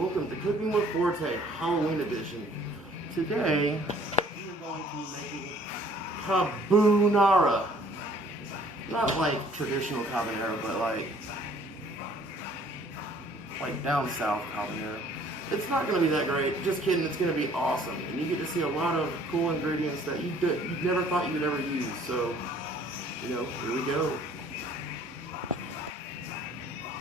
welcome to Cooking with Forte Halloween Edition. Today, we are going to be making nara. Not like traditional carbonara, but like down south carbonara. It's not going to be that great, just kidding, it's going to be awesome. And you get to see a lot of cool ingredients that you never thought you would ever use. So, here we go.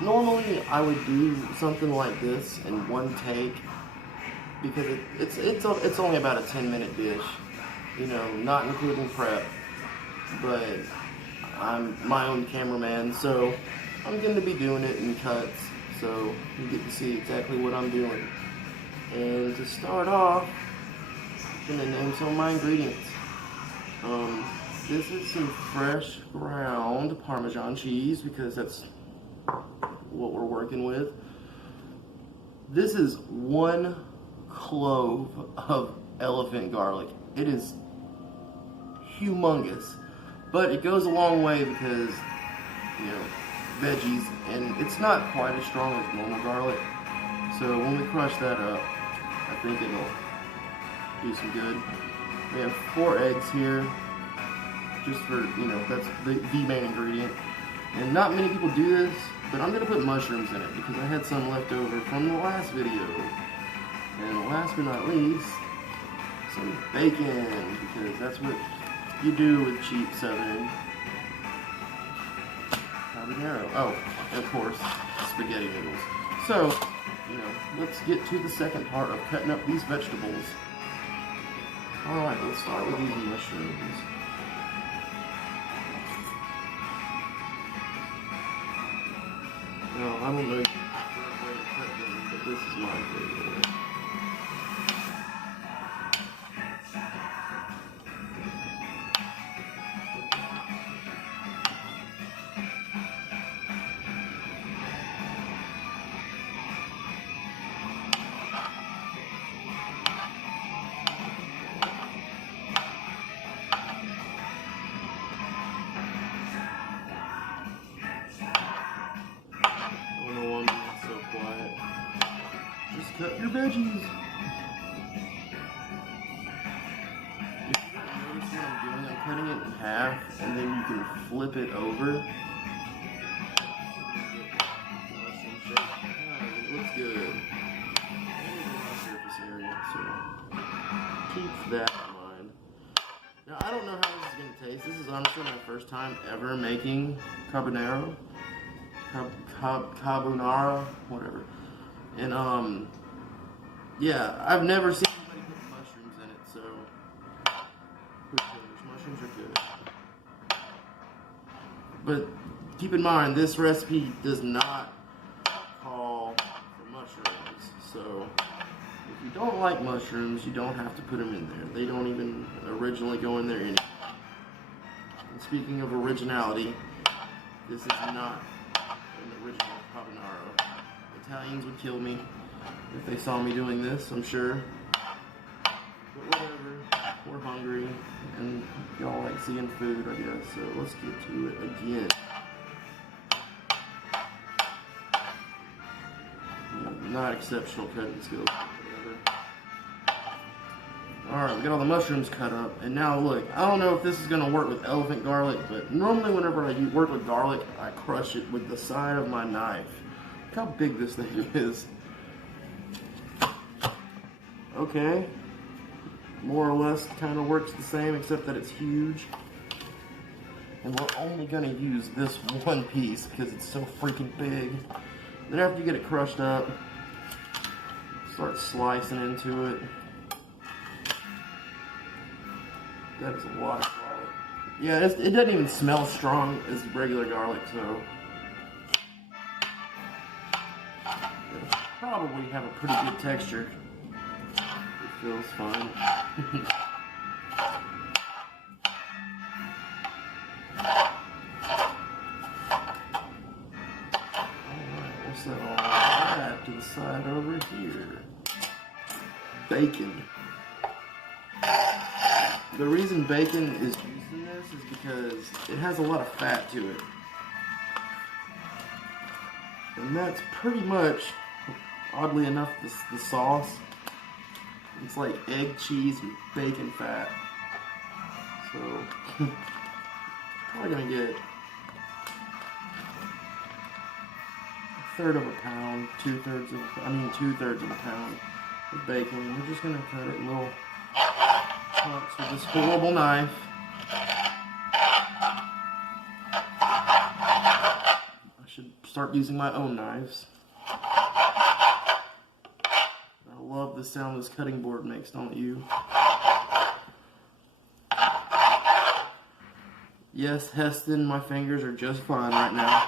Normally, I would do something like this in one take because it's only about a 10-minute dish, not including prep. But I'm my own cameraman, so I'm going to be doing it in cuts, so you get to see exactly what I'm doing. And to start off, I'm going to name some of my ingredients. This is some fresh ground Parmesan cheese because that's what we're working with. This is 1 clove of elephant garlic. It is humongous, but it goes a long way because veggies, and it's not quite as strong as normal garlic, so when we crush that up, I think it'll do some good. We have 4 eggs here, just for, that's the main ingredient. And not many people do this, but I'm going to put mushrooms in it because I had some left over from the last video. And last but not least, some bacon, because that's what you do with cheap Southern carbonara. Oh, and of course, spaghetti noodles. So, let's get to the second part of cutting up these vegetables. Alright, let's start with these mushrooms. Well, I don't know the way to cut them, but this is my favorite way. Cut your veggies. If you don't notice what I'm doing, I'm cutting it in half, and then you can flip it over. It looks good. And it's on the surface area, so keep that in mind. Now, I don't know how this is going to taste. This is honestly my first time ever making carbonara. Carbonara, whatever. And, yeah, I've never seen anybody put mushrooms in it, so who cares? Mushrooms are good. But keep in mind, this recipe does not call for mushrooms, so if you don't like mushrooms, you don't have to put them in there. They don't even originally go in there anyway. And speaking of originality, this is not an original carbonara. Italians would kill me if they saw me doing this, I'm sure. But whatever, we're hungry, and y'all like seeing food, I guess, so let's get to it again. Not exceptional cutting skills, whatever. Alright, we got all the mushrooms cut up, and now look, I don't know if this is going to work with elephant garlic, but normally whenever I work with garlic, I crush it with the side of my knife. Look how big this thing is. Okay, more or less kind of works the same, except that it's huge. And we're only going to use this one piece because it's so freaking big. Then after you get it crushed up, start slicing into it. That is a lot of garlic. Yeah, it doesn't even smell strong as regular garlic, so it'll probably have a pretty good texture. Feels fine. Alright, we'll set all that to the side over here. Bacon. The reason bacon is used in this is because it has a lot of fat to it. And that's pretty much Oddly enough, the sauce, it's like egg, cheese, and bacon fat. So, probably gonna get a third of a pound, two-thirds of a pound of bacon. We're just gonna cut it in little chunks with this horrible knife. I should start using my own knives. I love the sound this cutting board makes, don't you? Yes, Heston, my fingers are just fine right now.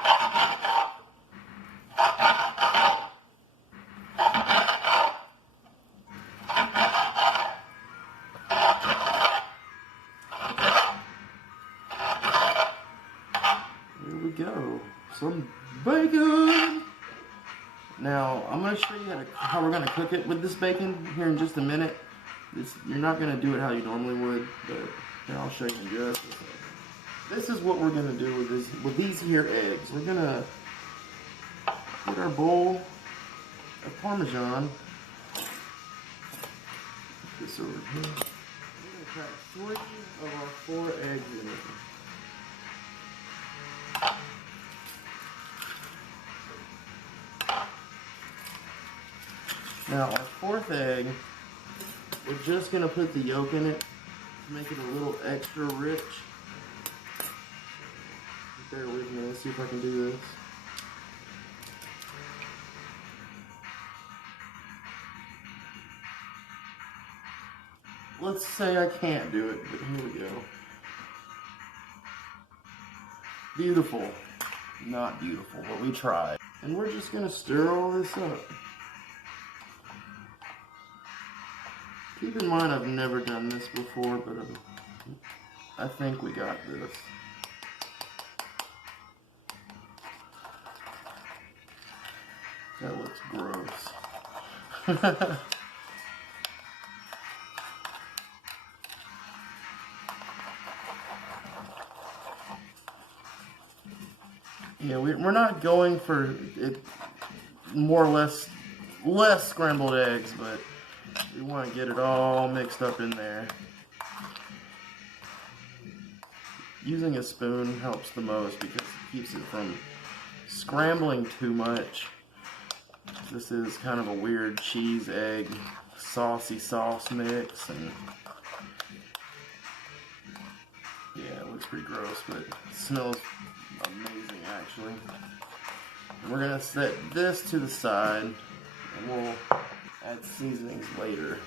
Here we go. Some bacon! Now, I'm going to show you how we're going to cook it with this bacon here in just a minute. You're not going to do it how you normally would, but here, I'll show you in just a second. This is what we're going to do with these here eggs. We're going to get our bowl of Parmesan. Put this over here. We're going to crack 3 of our 4 eggs in it. Now our 4th egg, we're just going to put the yolk in it to make it a little extra rich. Bear with me, let's see if I can do this. Let's say I can't do it, but here we go. Beautiful. Not beautiful, but we tried. And we're just going to stir all this up. Keep in mind I've never done this before, but I think we got this. That looks gross. Yeah, we're not going for it more or less scrambled eggs, but we want to get it all mixed up in there. Using a spoon helps the most because it keeps it from scrambling too much. This is kind of a weird cheese, egg, saucy sauce mix, and yeah, it looks pretty gross, but it smells amazing actually. And we're gonna set this to the side, and we'll add seasonings later.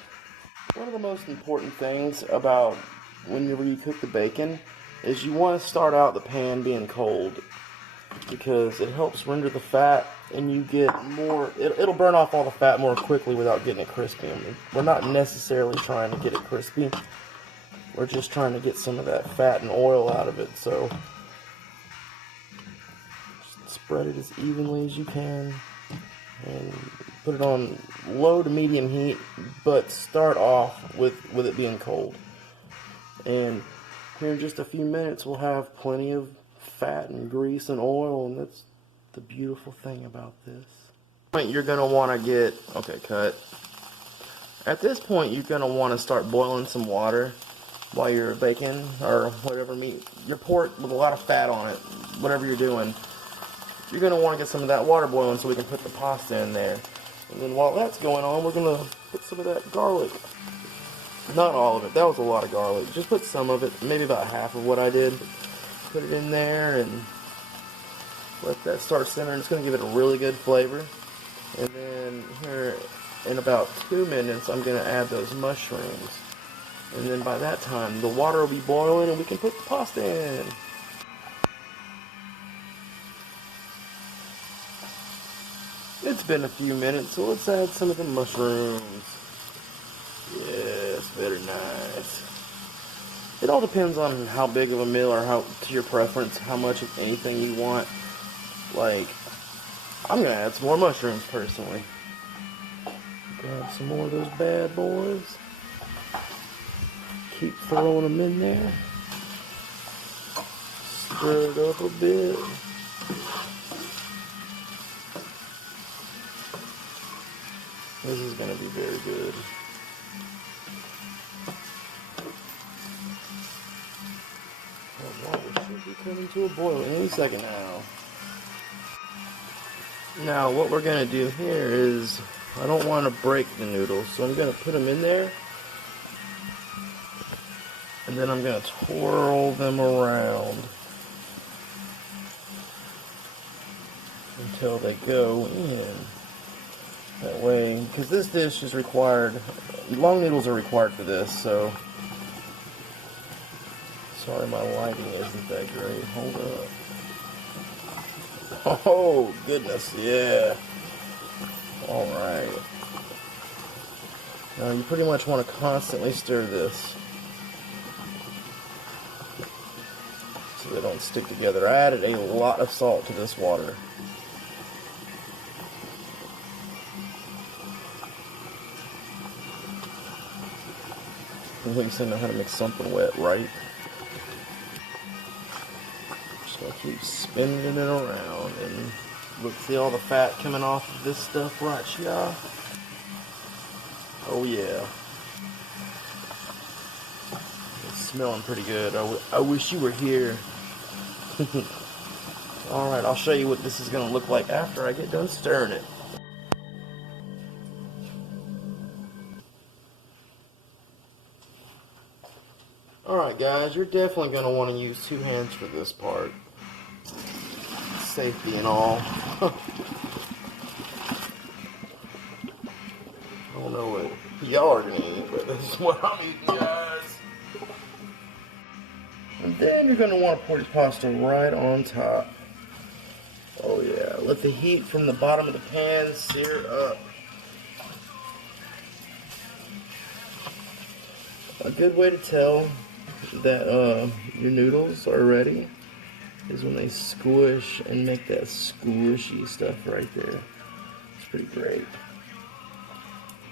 One of the most important things about when you cook the bacon is you want to start out the pan being cold, because it helps render the fat and you get more, it'll burn off all the fat more quickly without getting it crispy. I mean, we're not necessarily trying to get it crispy, we're just trying to get some of that fat and oil out of it. So just spread it as evenly as you can and put it on low to medium heat, but start off with it being cold. And here in just a few minutes we'll have plenty of fat and grease and oil, and that's the beautiful thing about this. You're going to want to get, okay, cut. At this point you're going to want to start boiling some water while you're baking, or whatever meat, your pork with a lot of fat on it, whatever you're doing. You're going to want to get some of that water boiling so we can put the pasta in there. And then while that's going on, we're going to put some of that garlic. Not all of it, that was a lot of garlic. Just put some of it, maybe about half of what I did. Put it in there and let that start simmering. It's going to give it a really good flavor. And then here in about 2 minutes, I'm going to add those mushrooms. And then by that time, the water will be boiling and we can put the pasta in. It's been a few minutes, so let's add some of the mushrooms. Yes, very nice. It all depends on how big of a meal, or how, to your preference, how much of anything you want. Like, I'm gonna add some more mushrooms personally. Grab some more of those bad boys. Keep throwing them in there. Stir it up a bit. This is going to be very good. The water should be coming to a boil any second now. Now what we're going to do here is, I don't want to break the noodles, so I'm going to put them in there. And then I'm going to twirl them around until they go in. That way, because this dish is required, long noodles are required for this, so. Sorry, my lighting isn't that great. Hold up. Oh, goodness, yeah. Alright. Now, you pretty much want to constantly stir this so they don't stick together. I added a lot of salt to this water. At least I know how to make something wet, right? Just gonna keep spinning it around, and look, see all the fat coming off of this stuff right here? Oh yeah. It's smelling pretty good. I wish you were here. Alright, I'll show you what this is gonna look like after I get done stirring it. Alright guys, you're definitely going to want to use 2 hands for this part. Safety and all. I don't know what y'all are going to eat, but this is what I'm eating, guys. And then you're going to want to pour your pasta right on top. Oh yeah, let the heat from the bottom of the pan sear up. A good way to tell that your noodles are ready is when they squish and make that squishy stuff right there. It's pretty great.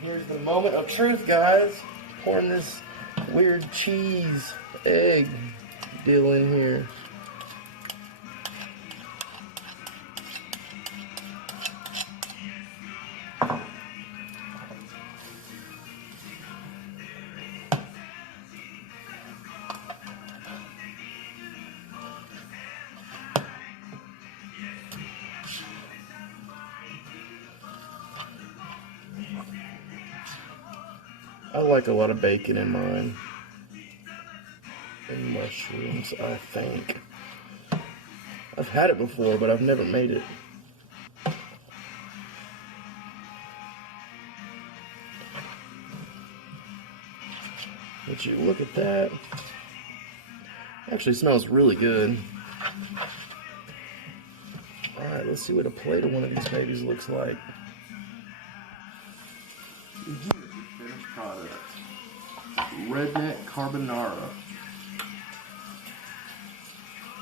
Here's the moment of truth, guys. Pouring this weird cheese egg deal in here. I like a lot of bacon in mine. And mushrooms, I think. I've had it before, but I've never made it. Would you look at that? Actually smells really good. Alright, let's see what a plate of one of these babies looks like. Here's the finished product. Redneck carbonara.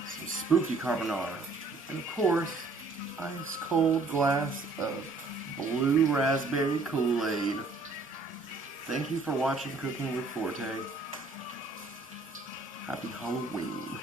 Some spooky carbonara. And of course, ice cold glass of blue raspberry Kool-Aid. Thank you for watching Cooking with Forte. Happy Halloween.